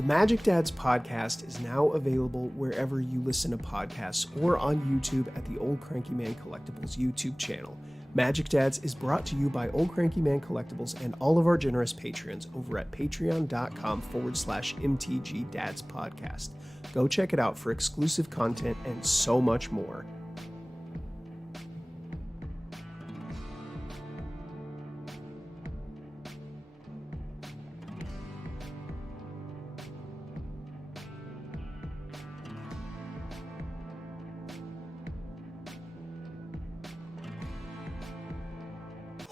The Magic Dads podcast is now available wherever you listen to podcasts or on YouTube at the Old Cranky Man Collectibles YouTube channel. Magic Dads is brought to you by Old Cranky Man Collectibles and all of our generous patrons over at patreon.com/MtG Dads Podcast. Go check it out for exclusive content and so much more.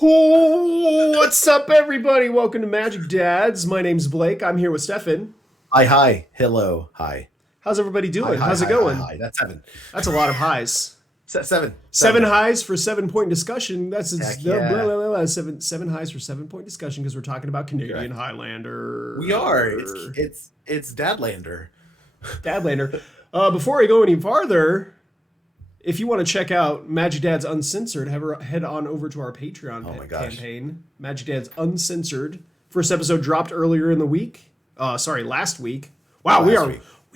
Oh, what's up, everybody? Welcome to Magic Dads. My name's Blake. I'm here with Stefan. Hi. Hello. Hi. How's everybody doing? Hi, How's it going? Hi. That's 7. That's a lot of highs. Seven Highs for 7-point discussion. That's yeah. seven highs for 7-point discussion because we're talking about Canadian Highlander. We are. It's Dadlander. Dadlander. Before I go any farther, if you want to check out Magic Dads Uncensored, head on over to our Patreon campaign. Magic Dads Uncensored. First episode dropped earlier in the week. Last week. Wow, we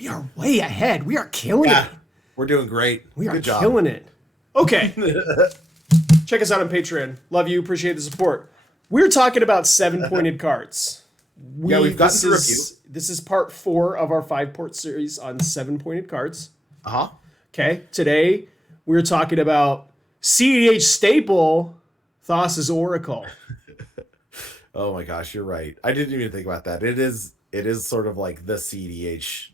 are way ahead. We are killing it. We're doing great. We are killing it. Okay. Check us out on Patreon. Love you. Appreciate the support. We're talking about 7-pointed cards. We've gotten through a few. This is part 4 of our 5-port series on 7-pointed cards. Uh-huh. Okay. Today, we're talking about CEDH staple, Thassa's Oracle. Oh my gosh, you're right. I didn't even think about that. It is sort of like the CEDH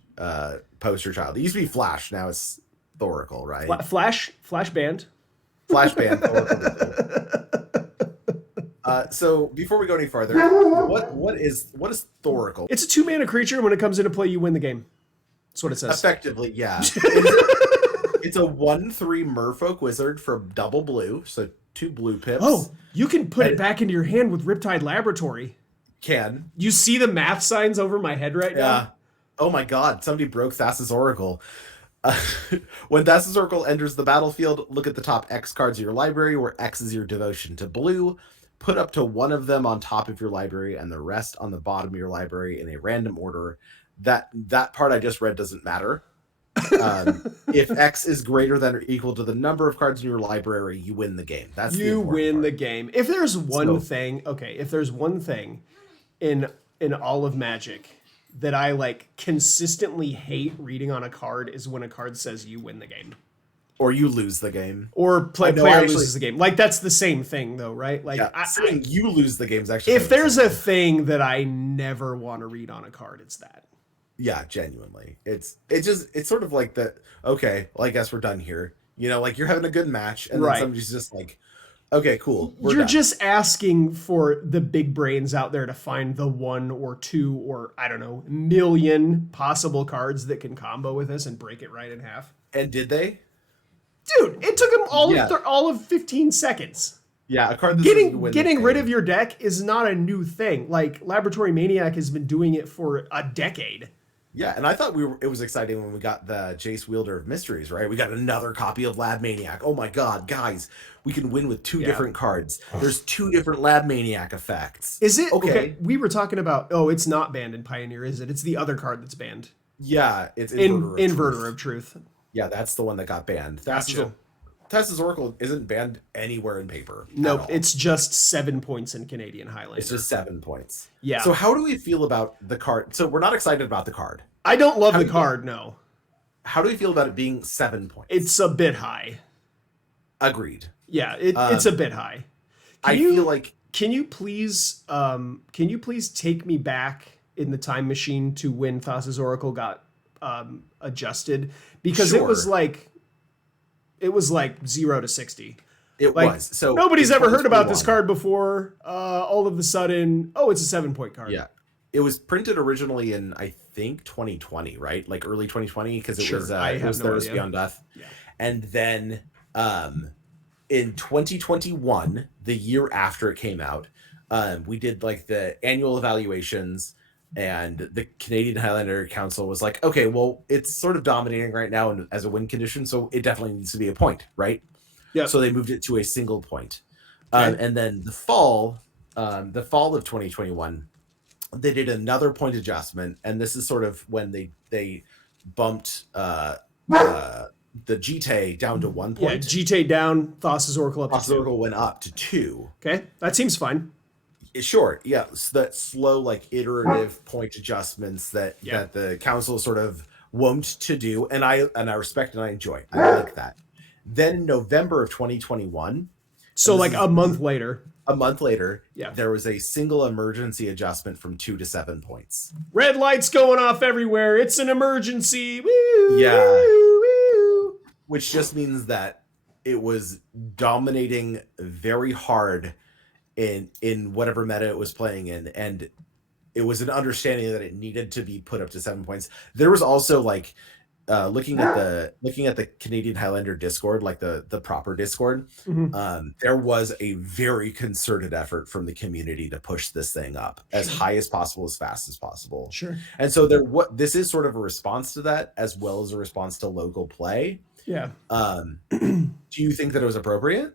poster child. It used to be Flash, now it's the Oracle, right? Flash band. Flash band. So before we go any farther, what is Thoracle? It's a 2-mana creature, and when it comes into play, you win the game. That's what it says. Effectively, yeah. It's a 1/3 Merfolk wizard for double blue, so 2 blue pips. Oh, you can put it back into your hand with Riptide Laboratory. Can. You see the math signs over my head right now? Oh my god, somebody broke Thassa's Oracle. When Thassa's Oracle enters the battlefield, look at the top X cards of your library, where X is your devotion to blue. Put up to 1 of them on top of your library and the rest on the bottom of your library in a random order. That part I just read doesn't matter. If X is greater than or equal to the number of cards in your library, you win the game. You win the game. If there's one thing in all of Magic that I consistently hate reading on a card is when a card says you win the game. Or you lose the game. Or player loses the game. That's the same thing though, right? Saying you lose the game is actually... If there's a thing that I never want to read on a card, it's that. Yeah, genuinely. It's sort of like the, okay, well, I guess we're done here. You're having a good match, and then somebody's just like, okay, cool. You're just asking for the big brains out there to find the 1 or 2 or, I don't know, million possible cards that can combo with this and break it right in half. And did they? Dude, it took them all of 15 seconds. Yeah, a card that's getting rid of your deck is not a new thing. Laboratory Maniac has been doing it for a decade. Yeah, and I thought it was exciting when we got the Jace Wielder of Mysteries, right? We got another copy of Lab Maniac. Oh my god, guys, we can win with 2 different cards. There's 2 different Lab Maniac effects. Is it? Okay, we were talking about, it's not banned in Pioneer, is it? It's the other card that's banned. Yeah, it's Inverter of Truth. Yeah, that's the one that got banned. Gotcha. Thassa's Oracle isn't banned anywhere in paper. Nope, it's just 7 points in Canadian Highlander. It's just 7 points. Yeah. So how do we feel about the card? So we're not excited about the card. I don't love the card, no. How do we feel about it being 7 points? It's a bit high. Agreed. Yeah, it's a bit high. feel like... Can you please take me back in the time machine to when Thassa's Oracle got adjusted? Because Sure. it was like 0 to 60. It was. So nobody's ever heard about this card before. All of a sudden, it's a 7-point card. Yeah. It was printed originally in, I think, 2020, right? Like early 2020, because it was Theros Beyond Death. Yeah. And then in 2021, the year after it came out, we did the annual evaluations, and the Canadian Highlander Council was like, okay, well, it's sort of dominating right now as a win condition, so it definitely needs to be a point, right? Yeah. So they moved it to a single point. Okay. And then the fall of 2021, they did another point adjustment, and this is sort of when they bumped the GT down to 1 point. Yeah, GT down, Thassa's Oracle up to 2. Thassa's Oracle went up to 2. Okay, that seems fine. Sure, yeah. So that slow, like iterative point adjustments that the council sort of wont to do, and I respect and I enjoy. I like that. Then in November of 2021, so like a month later, there was a single emergency adjustment from 2 to 7 points. Red lights going off everywhere. It's an emergency. Woo, yeah. Woo, woo. Which just means that it was dominating very hard in whatever meta it was playing in, and it was an understanding that it needed to be put up to 7 points. There was also like looking at the Canadian Highlander Discord, like the proper Discord, there was a very concerted effort from the community to push this thing up as high as possible, as fast as possible. Sure. And so this is sort of a response to that, as well as a response to local play. Yeah. Do you think that it was appropriate?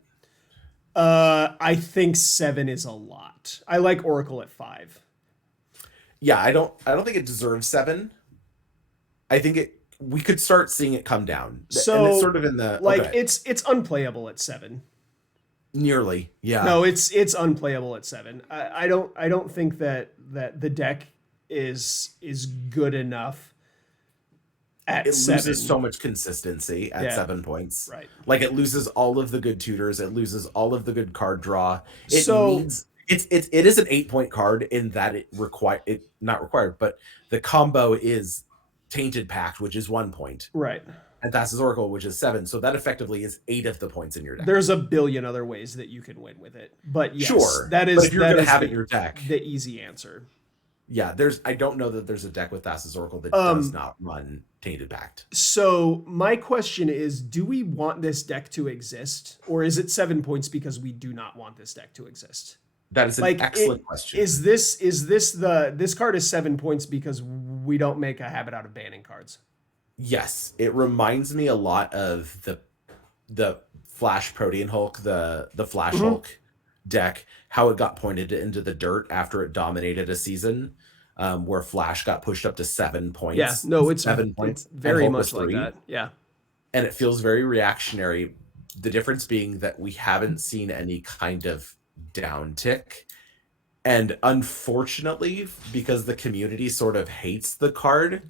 I think 7 is a lot. I like Oracle at 5. Yeah, I don't think it deserves 7. I think we could start seeing it come down. So and it's sort of in the it's unplayable at 7. Nearly, yeah. No, it's unplayable at 7. I don't think that the deck is good enough at 7. It loses so much consistency at 7 points. Right. Like it loses all of the good tutors. It loses all of the good card draw. It is an 8-point card in that not required, but the combo is Tainted Pact, which is 1 point. Right. And Thassa's Oracle, which is 7. So that effectively is 8 of the points in your deck. There's a billion other ways that you can win with it. But yes, sure. That is, but if you're going to have it in your deck, the easy answer. Yeah, I don't know that there's a deck with Thassa's Oracle that does not run Tainted Pact. So my question is, do we want this deck to exist? Or is it 7 points because we do not want this deck to exist? That is an excellent question. This card is 7 points because we don't make a habit out of banning cards? Yes. It reminds me a lot of the Flash Protean Hulk, the Flash Hulk deck, how it got pointed into the dirt after it dominated a season, where Flash got pushed up to 7 points. Yeah, no, it's 7 points. It's very much like that. Yeah. And it feels very reactionary. The difference being that we haven't seen any kind of downtick. And unfortunately, because the community sort of hates the card,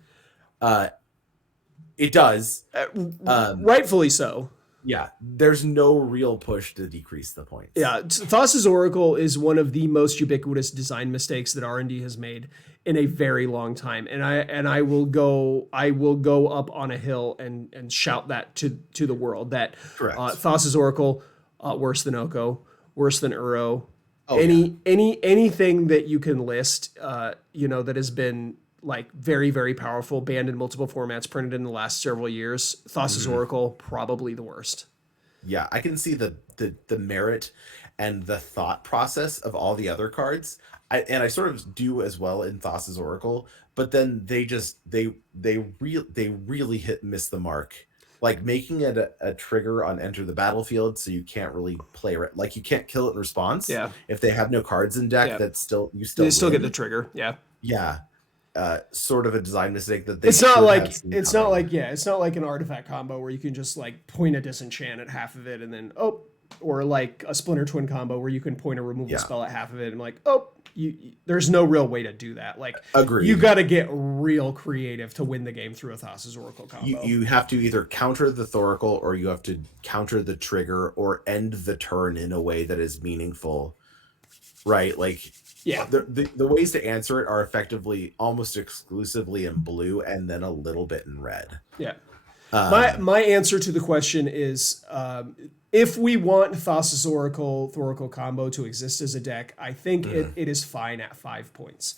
it does. Rightfully so. Yeah, there's no real push to decrease the points. Yeah, Thassa's Oracle is one of the most ubiquitous design mistakes that R&D has made in a very long time, and I will go up on a hill and shout that to the world that Thassa's Oracle worse than Oko, worse than Uro. Anything that you can list, that has been like very, very powerful, banned in multiple formats, printed in the last several years. Thassa's Oracle, probably the worst. Yeah, I can see the merit and the thought process of all the other cards. I sort of do as well in Thassa's Oracle, but then they really hit and miss the mark. Like making it a trigger on enter the battlefield, so you can't really play it. Like you can't kill it in response. Yeah. If they have no cards in deck, they still get the trigger. Yeah. Yeah. Sort of a design mistake that it's not like an artifact combo where you can just like point a disenchant at half of it and then or like a Splinter Twin combo where you can point a removal spell at half of it and like there's no real way to do that. Like agreed. You got to get real creative to win the game through a Thassa's Oracle combo. You have to either counter the Thoracle or you have to counter the trigger or end the turn in a way that is meaningful, right? Like. Yeah, the ways to answer it are effectively almost exclusively in blue and then a little bit in red. Yeah. My answer to the question is if we want Thassa's Oracle Thoracle combo to exist as a deck, I think it is fine at 5 points.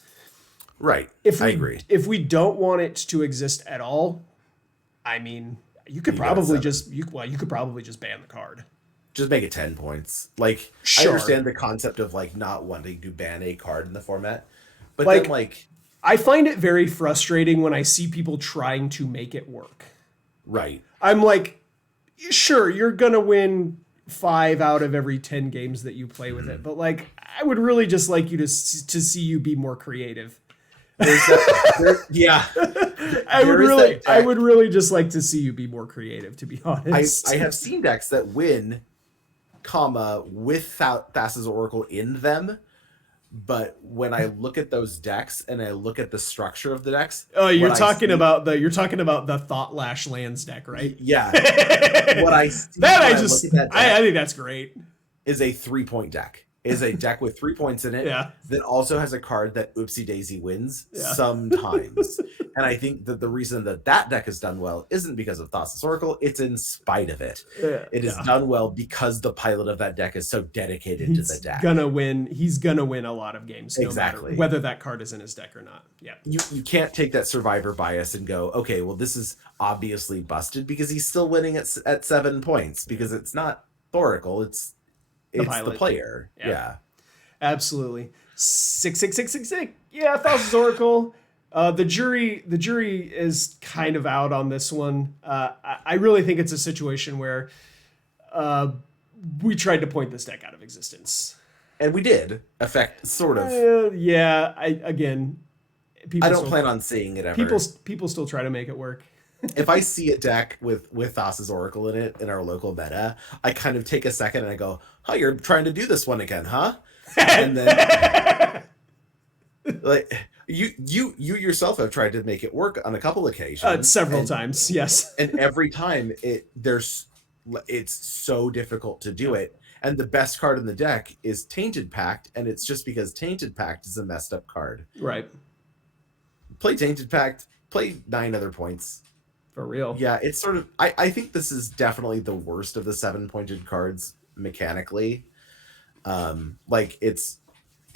Right. I agree. If we don't want it to exist at all, I mean, you could probably just ban the card. Just make it 10 points. Like, sure. I understand the concept of like not wanting to ban a card in the format, but then like I find it very frustrating when I see people trying to make it work. Right. I'm like, sure, you're gonna win 5 out of every 10 games that you play with it, but like I would really just like you to see you be more creative. Yeah. I would really just like to see you be more creative, to be honest. I have seen decks that win, without Thassa's Oracle in them. But when I look at those decks and I look at the structure of the decks, you're talking about the Thought Lash Lands deck, right? Yeah. What I see I think that's great. Is a 3-point deck. Is a deck with 3 points in it that also has a card that Oopsie Daisy wins sometimes. And I think that the reason that deck has done well isn't because of Thassa's Oracle, it's in spite of it. It is done well because the pilot of that deck is so dedicated to the deck. He's gonna win a lot of games, no matter whether that card is in his deck or not. Yeah. You can't take that survivor bias and go, okay, well, this is obviously busted because he's still winning at 7 points, because it's not Oracle, it's the player. Yeah. Absolutely. 66666. Yeah, Thassa's Oracle. The jury is kind of out on this one. I really think it's a situation where we tried to point this deck out of existence. And we did, sort of. I don't plan on seeing it ever. People still try to make it work. If I see a deck with Thassa's Oracle in it in our local meta, I kind of take a second and I go, "Oh, you're trying to do this one again, huh?" And then, like, you yourself have tried to make it work on a couple occasions, several times, yes. And every time it's so difficult to do it. And the best card in the deck is Tainted Pact, and it's just because Tainted Pact is a messed up card. Right. Play Tainted Pact. Play 9 other points. For real. Yeah, it's sort of... I think this is definitely the worst of the 7-pointed cards mechanically. It's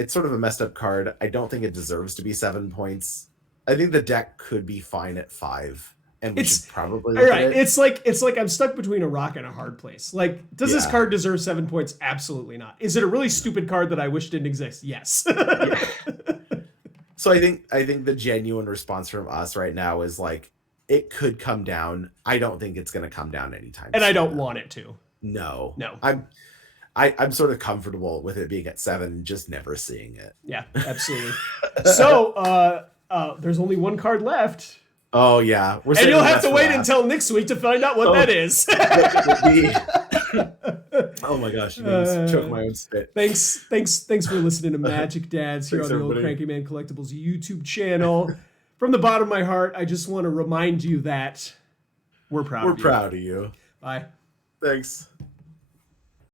sort of a messed up card. I don't think it deserves to be 7 points. I think the deck could be fine at 5. And we should probably look at it. It's like I'm stuck between a rock and a hard place. Like, does this card deserve 7 points? Absolutely not. Is it a really stupid card that I wish didn't exist? Yes. So I think the genuine response from us right now is like, it could come down. I don't think it's going to come down anytime soon. I don't want it to. No. I'm sort of comfortable with it being at 7 and just never seeing it. Yeah, absolutely. So there's only one card left. Oh yeah, and you'll have to wait until next week to find out what that is. Oh my gosh, you made me choke my own spit. Thanks for listening to Magic Dads here on the Old Cranky Man Collectibles YouTube channel. From the bottom of my heart, I just want to remind you that we're proud of you. We're proud of you. Bye. Thanks.